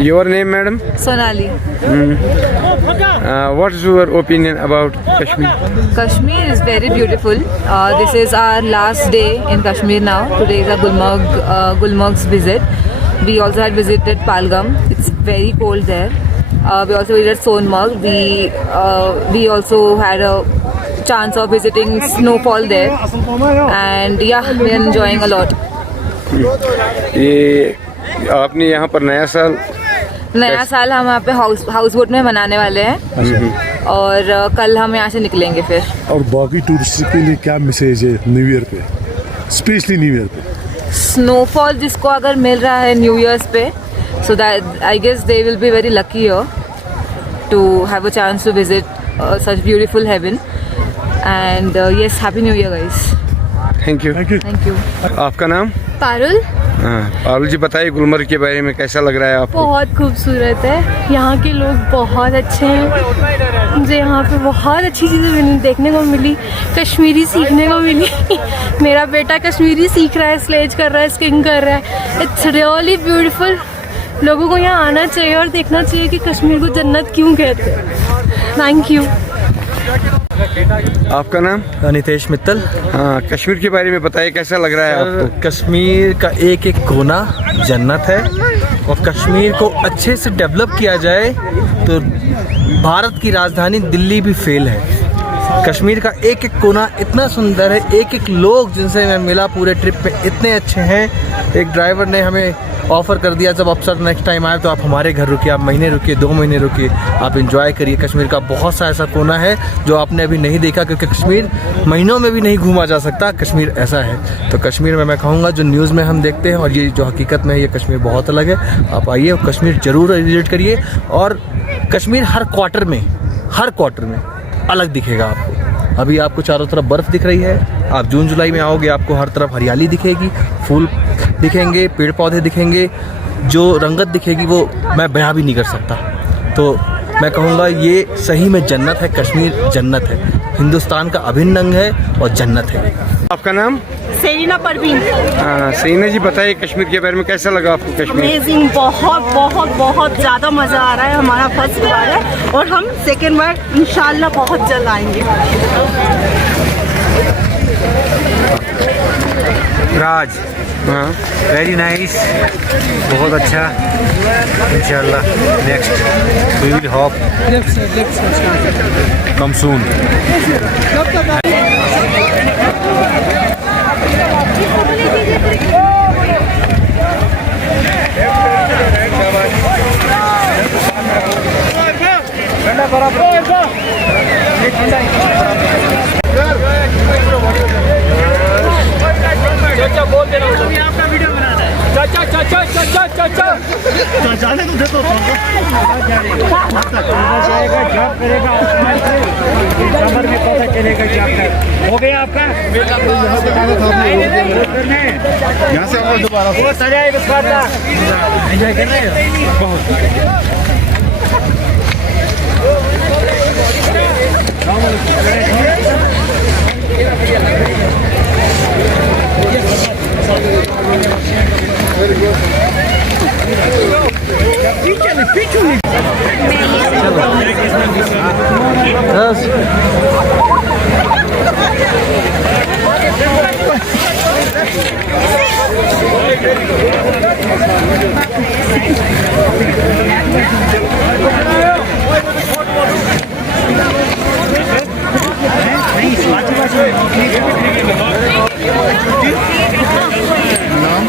Your name, madam? Sonali. What is your opinion about Kashmir? Kashmir is very beautiful. This is our last day in Kashmir now. Today is our Gulmarg's visit. We also had visited Pahalgam. It's very cold there. We also visited Sonmarg. We also had a chance of visiting snowfall there. And yeah, we are enjoying a lot. ये आपने यहाँ पर नया साल हम यहाँ पे house boat में मनाने वाले हैं और कल हम यहाँ से निकलेंगे फिर। और बाकी टूरिस्ट के लिए क्या मैसेज है न्यू ईयर पे, स्पेशली न्यू ईयर पे? स्नोफॉल जिसको अगर मिल रहा है न्यू ईयर्स पे, so that I guess they will be very lucky here to have a chance to visit such beautiful heaven. And yes, happy new year guys. Thank you. Thank you. आपका नाम? पारुल। पारुल जी, बताइए गुलमर्ग के बारे में कैसा लग रहा है आपको? बहुत खूबसूरत है, यहाँ के लोग बहुत अच्छे हैं। मुझे यहाँ पे बहुत अच्छी चीज़ें देखने को मिली, कश्मीरी सीखने को मिली। मेरा बेटा कश्मीरी सीख रहा है, स्लेज कर रहा है, स्किंग कर रहा है। It's really beautiful. लोगों को यहाँ आना चाहिए और देखना चाहिए कि कश्मीर को जन्नत क्यों कहते हैं। Thank you. आपका नाम? नितेश मित्तल। हाँ, कश्मीर के बारे में बताइए कैसा लग रहा है आपको? कश्मीर का एक एक कोना जन्नत है और कश्मीर को अच्छे से डेवलप किया जाए तो भारत की राजधानी दिल्ली भी फेल है। कश्मीर का एक एक कोना इतना सुंदर है, एक एक लोग जिनसे मैं मिला पूरे ट्रिप में इतने अच्छे हैं। एक ड्राइवर ने हमें ऑफ़र कर दिया, जब आप सर नेक्स्ट टाइम आए तो आप हमारे घर रुकिए, आप महीने रुकिए, 2 महीने रुकिए, आप एंजॉय करिए। कश्मीर का बहुत सा ऐसा कोना है जो आपने अभी नहीं देखा, क्योंकि कश्मीर महीनों में भी नहीं घूमा जा सकता। कश्मीर ऐसा है। तो कश्मीर में मैं कहूँगा जो न्यूज़ में हम देखते हैं और ये जो हकीकत में है, ये कश्मीर बहुत अलग है। आप आइए और कश्मीर ज़रूर विजिट करिए। और कश्मीर हर क्वार्टर में अलग दिखेगा आपको। अभी आपको चारों तरफ बर्फ़ दिख रही है, आप जून जुलाई में आओगे आपको हर तरफ हरियाली दिखेगी, फूल दिखेंगे, पेड़ पौधे दिखेंगे, जो रंगत दिखेगी वो मैं बयां भी नहीं कर सकता। तो मैं कहूँगा ये सही में जन्नत है, कश्मीर जन्नत है, हिंदुस्तान का अभिन्न अंग है और जन्नत है। आपका नाम? सेरीना परवीन। सेरीना जी, बताइए कश्मीर के बारे में कैसा लगा आपको? कश्मीर अमेजिंग, बहुत बहुत बहुत ज़्यादा मज़ा आ रहा है। हमारा फर्स्ट बार है और हम सेकेंड बार इंशाल्लाह बहुत जल्द आएंगे। राज, हाँ, वेरी नाइस, बहुत अच्छा। इंशाल्लाह नेक्स्ट वी विल होप कम सून। चाचा बोल देना, आपका वीडियो बनाना है। चाचा चाचा चाचा चाचा जाने तो देखो जाएगा, जॉब करेगा, कमर में पता चलेगा जॉब का। हो गया आपका? यहाँ से और दोबारा वो सजाए एंजॉय कर रहे हो बहुत। नाम?